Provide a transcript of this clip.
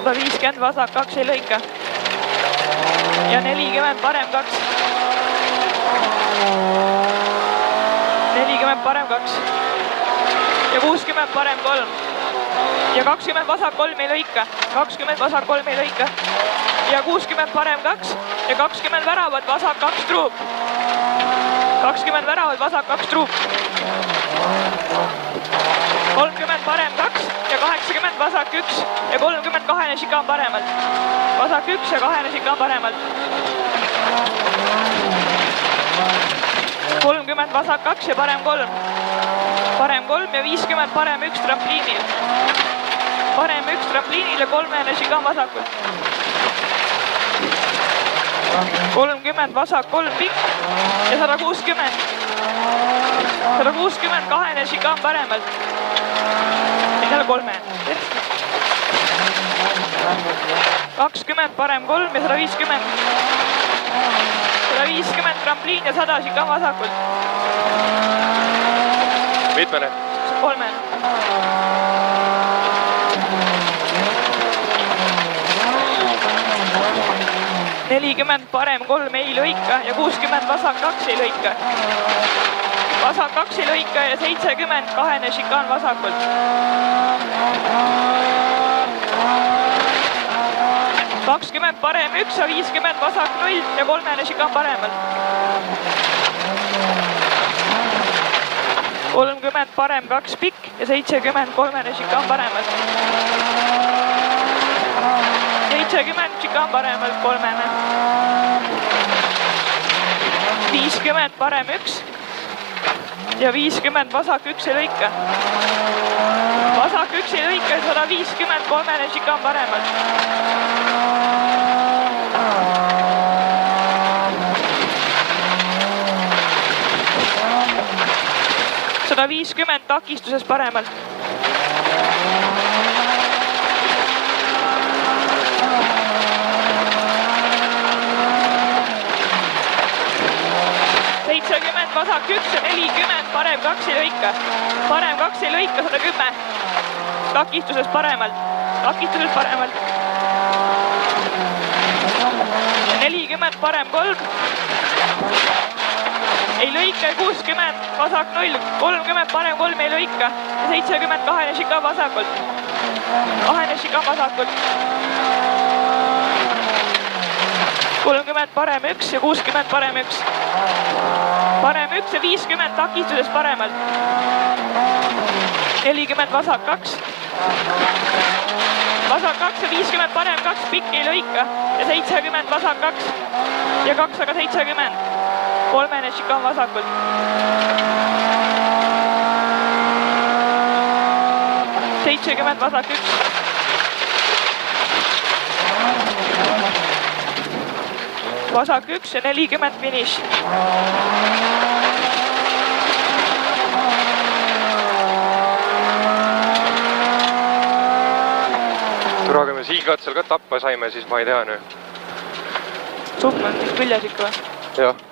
150 vasak 2 ei lõika. Ja 40 parem 2. 40 parem 2. Ja 60 parem 3. Ja 20 vasak 3 ei lõika. 20 vasak 3 ei lõika. Ja 60 parem 2. Ja 20 väravat vasak 2 truup. 20 väravat vasak 2 truup. 30 parem 2 ja 80 vasak 1 ja 30 kahene šikaan paremalt. Vasak 1 ja kahene šikaan paremalt. 30 vasak 2 ja parem 3. Parem 3 ja 50 parem 1 trampliinil. Parem 1 trampliinil ja kolmene šikaan vasakul. 30 vasak 3 pikk ja 160. 160 kahene šikaan paremalt. Jälle kolme. 20 parem 3 ja 150. 150 trampliin ja 100 šikaan vasakult. Mitmene? Kolmene. Nelikümmend parem 3 ei lõika ja 60 vasak 2 ei lõika. Vasak 2 ei lõika ja 70 kahene šikaan vasakult. 20 parem 1 ja 50 vasak 0 ja kolmene šikaan paremalt. 30 parem 2 pikk ja 70 kolmene šikaan paremalt. 70 šikaan paremalt kolmene. 50 parem 1 ja 50 vasak 1 ei lõika. Vasak 1 ei lõika ja 150 kolmene šikaan paremalt. 150 takistuses paremalt. 70 vasak 1 ja 40 parem 2 ei lõika. Parem 2 ei lõika 110. Takistuses paremalt. Takistuses paremalt. 40 parem 3. Ei lõika ja 60 vasak 0. 30 parem 3 ei lõika ja 70 kahene šikaan vasakult. Kahene šikaan vasakult. 30 parem 1 ja 60 parem 1. Parem 1 ja 50 takistuses paremalt. 40 vasak 2. Vasak 2 ja 50 parem 2 pikk ei lõika ja 70 vasak 2 ja 270. Kolmene šikaan vasakult. 70 vasak 1. Vasak 1 ja 40 finiš. Turaga me siilkatsel ka tappa saime, siis ma ei tea nüüd. Suhknud küljes ikka või? Jah.